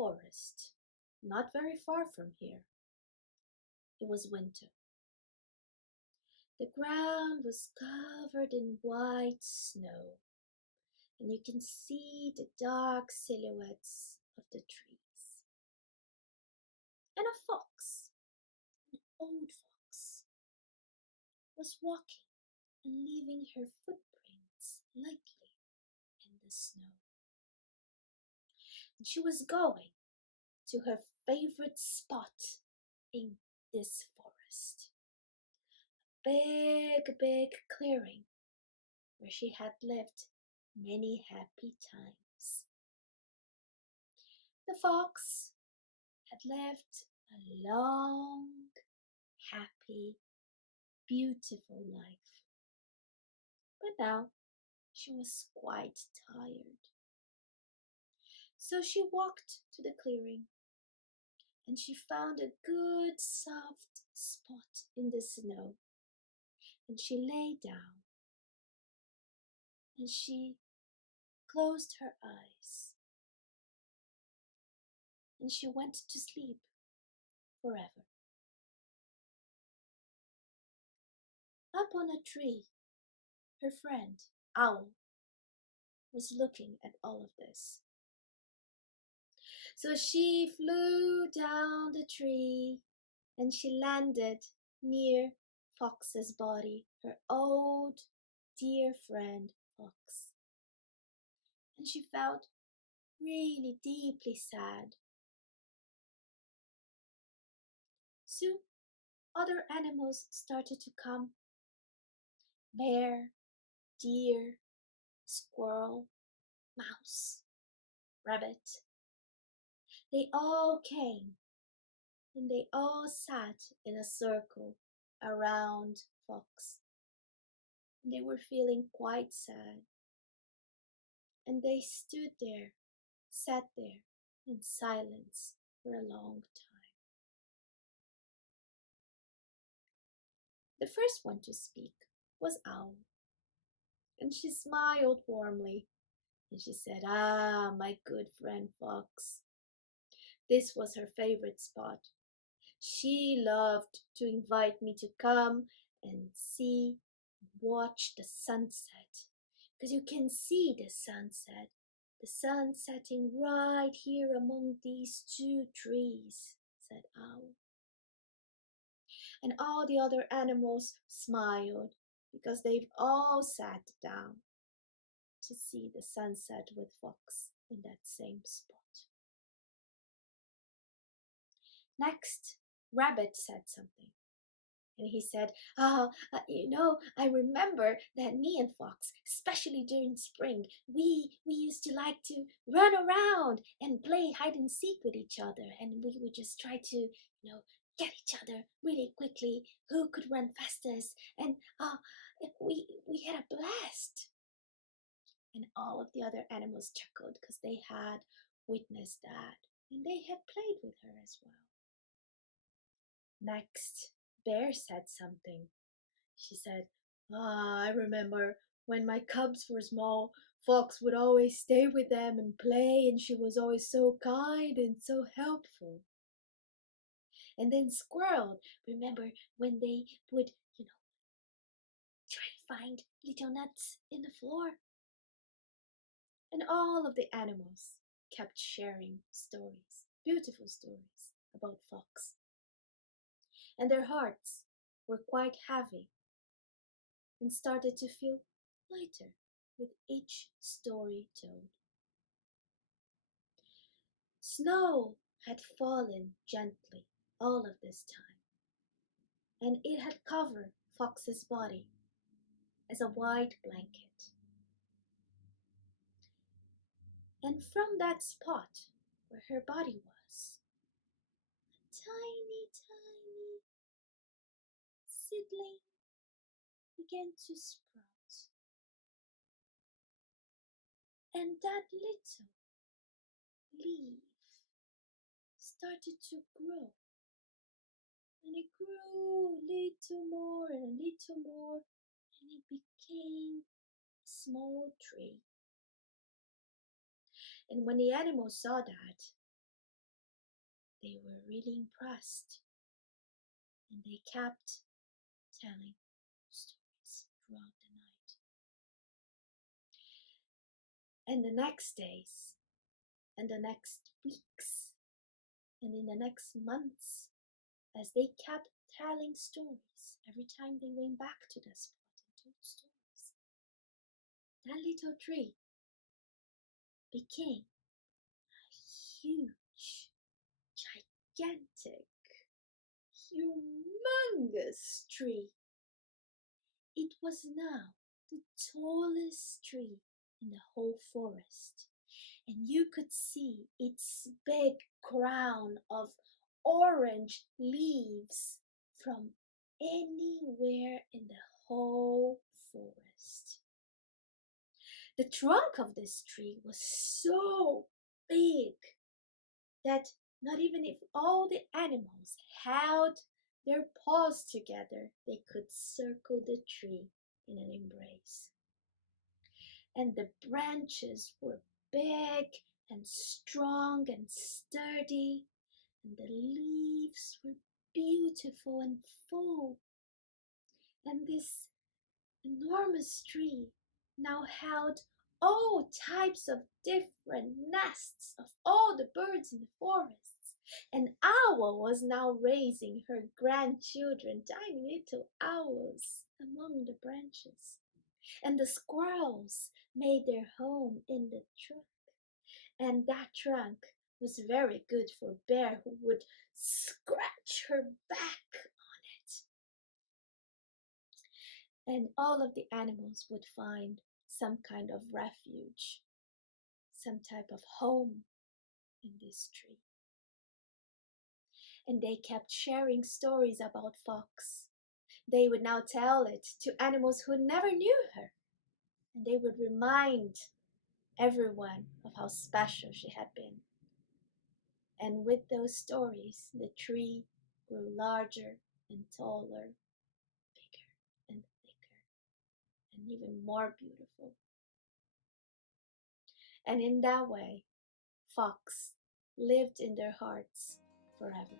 forest, not very far from here. It was winter. The ground was covered in white snow, and you can see the dark silhouettes of the trees. And a fox, an old fox, was walking and leaving her footprints lightly in the snow. And she was going to her favorite spot in this forest. Big clearing where she had lived many happy times. The fox had lived a long, happy, beautiful life. But now she was quite tired. So she walked to the clearing and she found a good soft spot in the snow. And she lay down and she closed her eyes and she went to sleep forever. Up on a tree, her friend, Owl, was looking at all of this. So she flew down the tree and she landed near Fox's body, her old dear friend Fox. And she felt really deeply sad. Soon other animals started to come. Bear, deer, squirrel, mouse, rabbit. They all came and they all sat in a circle around Fox. And they were feeling quite sad. And they stood there, sat there in silence for a long time. The first one to speak was Owl. And she smiled warmly and she said, "Ah, my good friend Fox." This was her favorite spot. She loved to invite me to come and see, watch the sunset. Because you can see the sun setting right here among these two trees, said Owl. And all the other animals smiled because they've all sat down to see the sunset with Fox in that same spot. Next, Rabbit said something. And he said, I remember that me and Fox, especially during spring, we used to like to run around and play hide and seek with each other. And we would just try to, get each other really quickly, who could run fastest. And we had a blast. And all of the other animals chuckled because they had witnessed that. And they had played with her as well. Next, Bear said something. She said, I remember when my cubs were small, Fox would always stay with them and play, and she was always so kind and so helpful. And then Squirrel, remember when they would, try to find little nuts in the floor? And all of the animals kept sharing stories, beautiful stories about Fox. And their hearts were quite heavy and started to feel lighter with each story told. Snow had fallen gently all of this time, and it had covered Fox's body as a white blanket. And from that spot where her body was, a tiny seedling began to sprout. And that little leaf started to grow. And it grew a little more and a little more, and it became a small tree. And when the animals saw that, They were really impressed, and they kept telling stories throughout the night. And the next days, and the next weeks, and in the next months, as they kept telling stories every time they went back to the spot and told stories, that little tree became a huge, gigantic, humongous tree. It was now the tallest tree in the whole forest, and you could see its big crown of orange leaves from anywhere in the whole forest. The trunk of this tree was so big that not even if all the animals held their paws together, they could circle the tree in an embrace. And the branches were big and strong and sturdy, and the leaves were beautiful and full. And this enormous tree now held all types of different nests of all the birds in the forests. An owl was now raising her grandchildren, tiny little owls, among the branches. And the squirrels made their home in the trunk. And that trunk was very good for Bear, who would scratch her back on it. And all of the animals would find some kind of refuge, some type of home in this tree. And they kept sharing stories about Fox. They would now tell it to animals who never knew her, and they would remind everyone of how special she had been. And with those stories, the tree grew larger and taller, bigger and thicker, and even more beautiful. And in that way, Fox lived in their hearts forever.